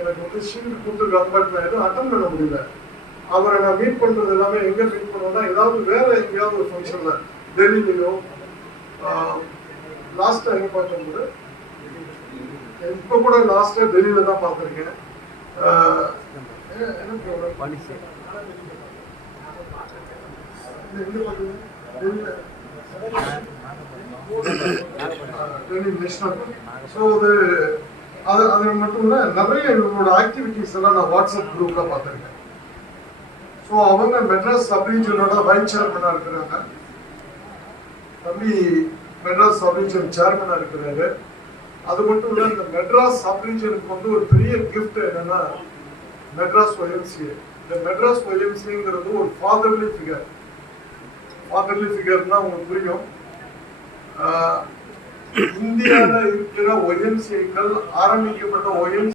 எனக்கு வந்து ஷீல்டு கொடுத்துருக்காங்க பட் நான் எதுவும் அட்டன் பண்ண முடியல. அவரை நான் மீட் பண்றது எல்லாமே எங்க மீட் பண்ணுவோம்னா ஏதாவது வேற எங்கேயாவது ஒரு ஃபங்க்ஷன்ல டெல்லியிலயோ லாஸ்டா எங்க பார்த்தோம் இப்போ கூட லாஸ்டா டெல்லியில தான் பார்த்துருக்கேன். டெல்லி நேஷனல் ஸோ அது அது அது மட்டும் இல்லை நிறைய இவங்களோட ஆக்டிவிட்டீஸ் எல்லாம் நான் வாட்ஸ்அப் குரூப்பில் பார்த்துருக்கேன். ஸோ அவங்க மெட்ராஸ் சப்ரீஜனோட வைஸ் சேர்மனாக இருக்கிறாங்க. தம்பி மெட்ராஸ் சப்ரீஜன் சேர்மனாக இருக்கிறாரு. அது மட்டும் இல்லை இந்த மெட்ராஸ் சப்ரீஜனுக்கு வந்து ஒரு பெரிய கிஃப்ட் என்னன்னா மெட்ராஸ் ஒய்எம்சிஏ இந்த மெட்ராஸ் ஒய்எம்சிங்கிறது ஒரு ஃபாதர்லி ஃபிகர் ஃபாதர்லி ஃபிகர்னா உங்களுக்கு புரியும். இந்தியாவில் இருக்கிற ஒய்எம்சிஐக்கள் ஆரம்பிக்கப்பட்ட ஒய்எம்சி